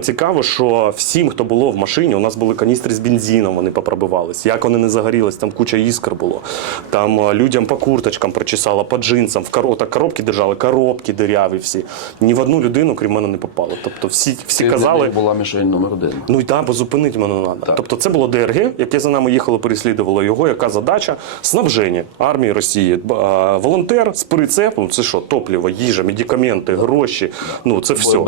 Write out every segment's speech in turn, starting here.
Цікаво, що всім, хто було в машині, у нас були каністри з бензином, вони попробивались. Як вони не загорілись, там куча іскр було. Там е, людям по курточкам прочесало, по джинсам, в коро... так, коробки держали, коробки диряві всі. Ні в одну людину, крім мене, не попало. Тобто всі, всі Ти казали. них була мішень номер один. Ну і так, бо зупинити мене треба. Тобто це було ДРГ, яке за нами їхало, переслідувало його. Яка задача? Снабження армії Росії. Волонтер з прицепом, це що, топливо, їжа, медикаменти, гроші. Ну це все.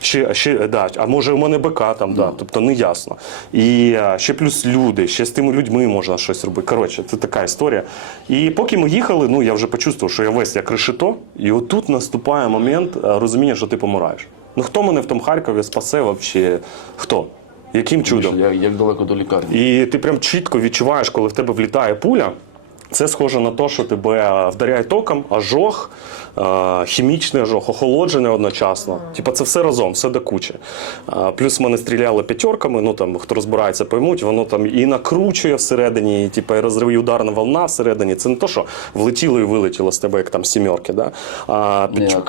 Ще, ще, да, а може у мене БК там, да, тобто не ясно. І ще плюс люди, ще з тими людьми можна щось робити. Коротше, це така історія. І поки ми їхали, ну я вже почувствував, що я весь як решето, і отут наступає момент розуміння, що ти помираєш. Ну хто мене в тому Харкові спасе взагалі? Хто? Яким чудом? Як, як далеко до лікарні? І ти прям чітко відчуваєш, коли в тебе влітає пуля. Це схоже на те, що тебе вдаряє током, ожог, е, хімічний ожог, охолоджене одночасно. Типа це все разом, все до кучі. Е, Плюс мене стріляли п'ятерками, ну там хто розбирається, поймуть, воно там і накручує всередині, і, типа, і розрив і ударна волна всередині. Це не то, що влетіло і вилетіло з тебе, як там сімерки. Да? А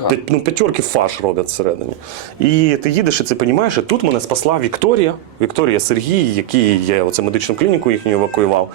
п'ять- ну, п'ятерки фаш роблять всередині. І ти їдеш і це розумієш, і тут мене спасла Вікторія, Вікторія Сергій, який я оце медичну клініку їхню евакуював.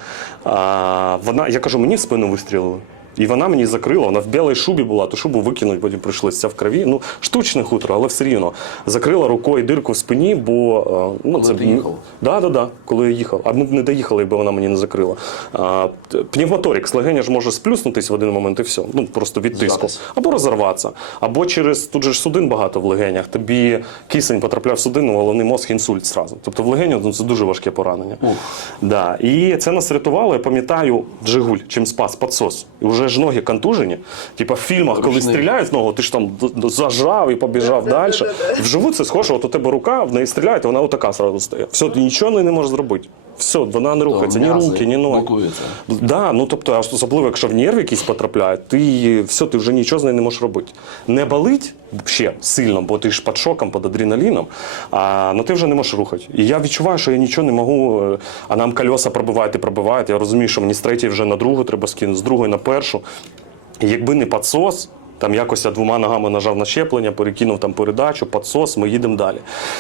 А, вона, я кажу, мені в спину вистрілили. І вона мені закрила, вона в білій шубі була, ту шубу викинуть, потім прийшлося вся в крові. Ну, штучне хутро, але все рівно. Закрила рукою дирку в спині, бо е, ну, Коли ти їхав? Да, да, да, коли я їхав. А ми б не доїхали, якби вона мені не закрила. А, пневмоторикс, легеня ж може сплюснутись в один момент і все. Ну просто від тиску. Або розірватися. Або через тут же ж судин багато в легенях. Тобі кисень потрапляв в судину, головний мозг інсульт зразу. Тобто в легеню ну, це дуже важке поранення. Да. І це нас рятувало. Я пам'ятаю Джигуль, чим спас підсос. І вже ж ноги контужені. Типа в фільмах, коли Ручний. стріляють в ногу, ти ж там зажав і побіжав далі. Вживу це схоже, от у тебе рука, в неї стріляють, і вона отака сразу стає. Все, ти нічого не можеш зробити. Все, вона не рухається, ні руки, ні ноги. блокуються. Да, ну тобто, особливо, якщо в нерв якийсь потрапляє, ти все, ти вже нічого з нею не можеш робити. Не болить ще сильно, бо ти ж під шоком, під адреналіном, а ну ти вже не можеш рухати. І я відчуваю, що я нічого не можу, е, а нам кольоса пробивають і пробивають. Я розумію, що мені з третьої вже на другу треба скинути, з другої на першу. І якби не підсос, там якось я двома ногами нажав на щеплення, перекинув там передачу, підсос, ми їдемо далі.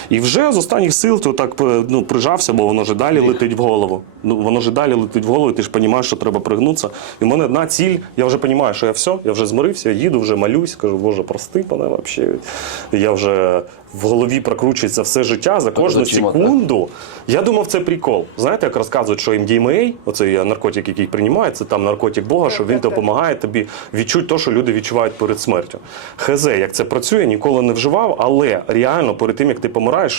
І вже з останніх сил ти так е, ну, прижався, бо воно ж далі летить в голову. Ну, воно ж далі летить в голову, і ти ж розумієш, що треба пригнутися. І в мене одна ціль, я вже розумію, що я все, я вже змирився, їду, вже малюсь, кажу, Боже, прости мене взагалі. Я вже в голові прокручується все життя за кожну так? секунду. Я думав, це прикол. Знаєте, як розказують, що MDMA, оцей наркотик, який приймають, це там наркотик Бога, що він допомагає тобі відчути те, що люди відчувають перед смертю. Хезе, як це працює, ніколи не вживав, але реально перед тим як ти помираєш.